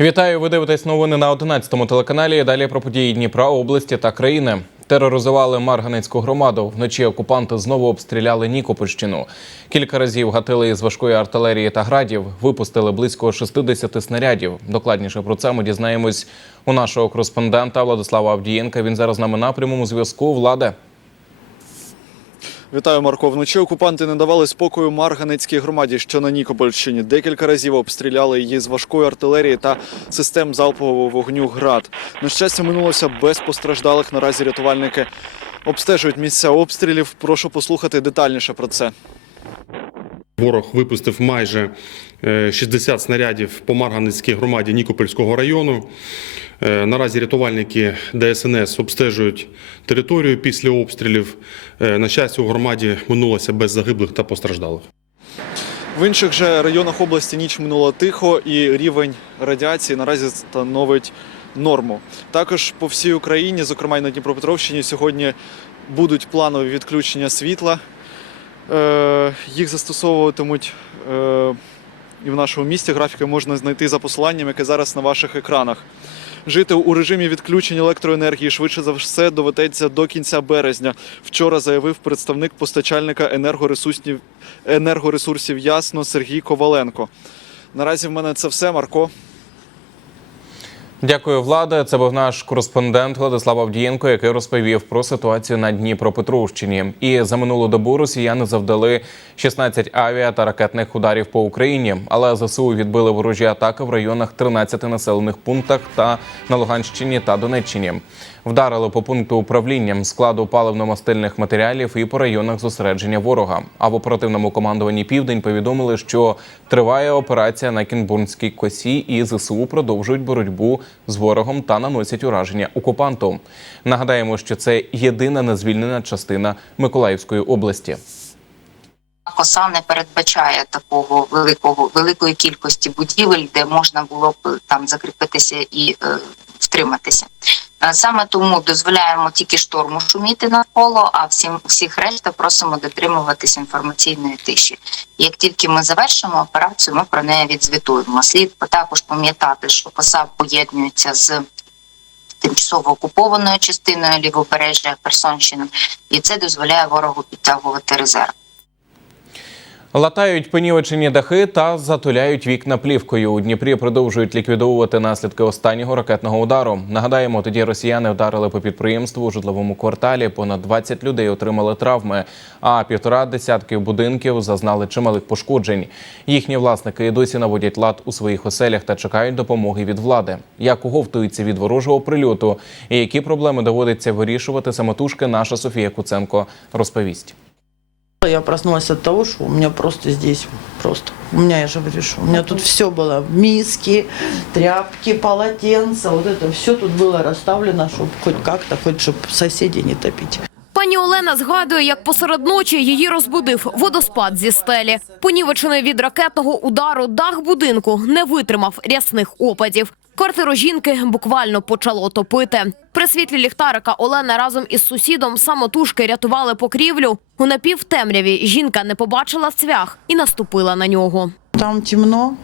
Вітаю, ви дивитесь новини на 11 телеканалі. Далі про події Дніпра, області та країни. Тероризували Марганецьку громаду. Вночі окупанти знову обстріляли Нікопольщину. Кілька разів гатили із важкої артилерії та градів. Випустили близько 60 снарядів. Докладніше про це ми дізнаємось у нашого кореспондента Владислава Авдієнка. Він зараз з нами на прямому зв'язку. Владе. Вітаю, Марко. Вночі окупанти не давали спокою Марганецькій громаді, що на Нікопольщині. Декілька разів обстріляли її з важкої артилерії та систем залпового вогню ГРАД. На щастя, минулося без постраждалих. Наразі рятувальники обстежують місця обстрілів. Прошу послухати детальніше про це. Ворог випустив майже е, 60 снарядів по Марганецькій громаді Нікопольського району. Е, Наразі рятувальники ДСНС обстежують територію після обстрілів. Е, На щастя, у громаді минулося без загиблих та постраждалих. В інших же районах області ніч минула тихо, і рівень радіації наразі становить норму. Також по всій Україні, зокрема й на Дніпропетровщині, сьогодні будуть планові відключення світла. Е, їх застосовуватимуть е, і в нашому місті. Графіки можна знайти за посиланням, яке зараз на ваших екранах. Жити у режимі відключень електроенергії швидше за все доведеться до кінця березня. Вчора заявив представник постачальника енергоресурсів, енергоресурсів Ясно Сергій Коваленко. Наразі в мене це все, Марко. Дякую, Влада. Це був наш кореспондент Владислав Авдієнко, який розповів про ситуацію на Дніпропетровщині. І за минулу добу росіяни завдали 16 авіа та ракетних ударів по Україні. Але ЗСУ відбили ворожі атаки в районах 13 населених пунктах та на Луганщині та Донеччині. Вдарили по пункту управління складу паливно-мастильних матеріалів і по районах зосередження ворога. А в оперативному командуванні Південь повідомили, що триває операція на Кінбурнській косі, і ЗСУ продовжують боротьбу з ворогом та наносять ураження окупанту. Нагадаємо, що це єдина незвільнена частина Миколаївської області. коса не передбачає такого великого великої кількості будівель, де можна було б там закріпитися і е, втриматися. Е, Саме тому дозволяємо тільки шторму шуміти навколо, а всім всіх решта просимо дотримуватись інформаційної тиші. Як тільки ми завершимо операцію, ми про неї відзвітуємо. Слід також пам'ятати, що коса поєднується з тимчасово окупованою частиною лівобережжя Херсонщини, і це дозволяє ворогу підтягувати резерв. Латають понівечені дахи та затуляють вікна плівкою. У Дніпрі продовжують ліквідовувати наслідки останнього ракетного удару. Нагадаємо, тоді росіяни вдарили по підприємству у житловому кварталі. Понад 20 людей отримали травми, а півтора десятків будинків зазнали чималих пошкоджень. Їхні власники досі наводять лад у своїх оселях та чекають допомоги від влади. Як оговтуються від ворожого прильоту і які проблеми доводиться вирішувати самотужки, наша Софія Куценко розповість. Я проснулась от того, что у меня просто здесь, просто, у меня, я же говорю, у меня тут все было, миски, тряпки, полотенца, вот это все тут было расставлено, чтобы хоть как-то, хоть чтобы соседей не топить. Олена згадує, як посеред ночі її розбудив водоспад зі стелі. Понівечений від ракетного удару дах будинку не витримав рясних опадів. Квартиру жінки буквально почало топити. При світлі ліхтарика Олена разом із сусідом самотужки рятували покрівлю. У напівтемряві жінка не побачила цвях і наступила на нього. Там темно,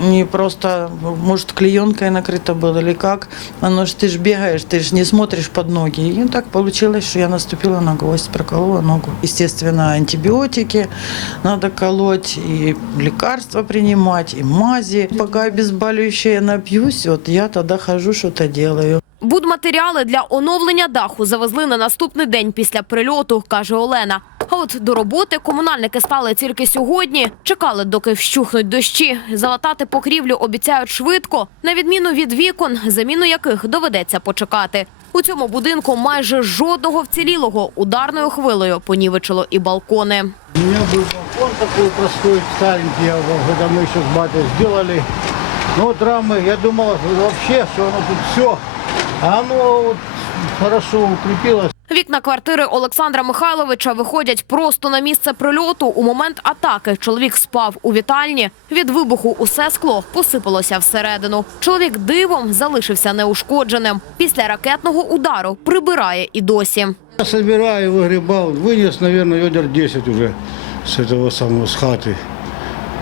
не просто, может, клеенкой накрыто было или как. Оно ж ты ж бегаешь, ты ж не смотришь под ноги. И так получилось, что я наступила на гвоздь, проколола ногу. Естественно, антибиотики надо колоть, и лекарства принимать, и мази. Пока обезболивающее я напьюсь, вот я тогда хожу, что-то делаю. Будматеріали для оновлення даху завезли на наступний день після прильоту, каже Олена. А от до роботи комунальники стали тільки сьогодні. Чекали, доки вщухнуть дощі. Залатати покрівлю обіцяють швидко, на відміну від вікон, заміну яких доведеться почекати. У цьому будинку майже жодного вцілілого ударною хвилею понівечило і балкони. У меня был балкон такой простой, старенький, я его- когда мы еще с батей сделали. Ну вот рамы, я думал вообще, что оно тут все, а оно вот хорошо укрепилось. Вікна квартири Олександра Михайловича виходять просто на місце прильоту. У момент атаки чоловік спав у вітальні. Від вибуху усе скло посипалося всередину. Чоловік дивом залишився неушкодженим. Після ракетного удару прибирає і досі. Я собираю, выгребал, вынес, наверное, ведер 10 уже с этого самого, с хаты.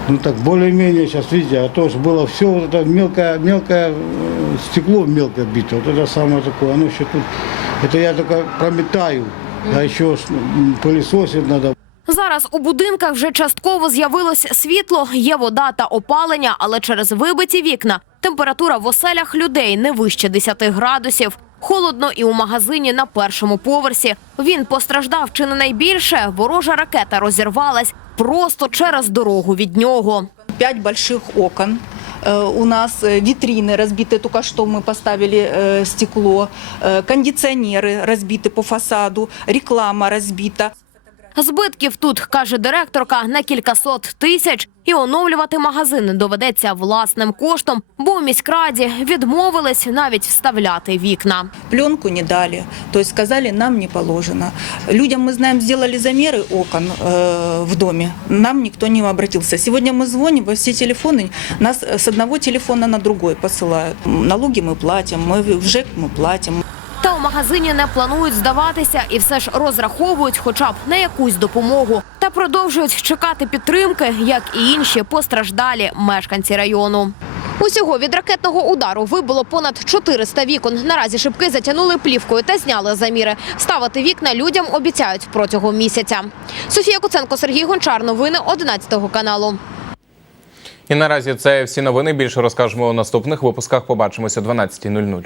Ну так более-менее сейчас, видите, а то, что было все вот это мелкое, мелкое э, стекло мелкое бито, вот это самое такое, оно еще тут, это я только прометаю, а еще пылесосить надо. Зараз у будинках вже частково з'явилось світло, є вода та опалення, але через вибиті вікна температура в оселях людей не вище 10 градусів. Холодно і у магазині на першому поверсі. Він постраждав чи не найбільше. Ворожа ракета розірвалась просто через дорогу від нього. Пять больших окон. Э, У нас э, витрины разбиты, только что мы поставили э, стекло, Э, кондиционеры разбиты по фасаду, реклама разбита. Збитків тут, каже директорка, на кількасот тисяч. І оновлювати магазини доведеться власним коштом, бо у міськраді відмовились навіть вставляти вікна. Пленку не дали, то есть сказали, нам не положено. Людям, мы знаем, сделали замеры окон э, в доме, нам никто не обратился. Сегодня мы звоним во все телефоны, нас с одного телефона на другой посылают. Налоги мы платим, мы в ЖЭК мы платим. Та у магазині не планують здаватися і все ж розраховують хоча б на якусь допомогу. Та продовжують чекати підтримки, як і інші постраждалі мешканці району. Усього від ракетного удару вибуло понад 400 вікон. Наразі шибки затягнули плівкою та зняли заміри. Ставити вікна людям обіцяють протягом місяця. Софія Куценко, Сергій Гончар. Новини 11 каналу. І наразі це всі новини. Більше розкажемо у наступних випусках. Побачимося о 12.00.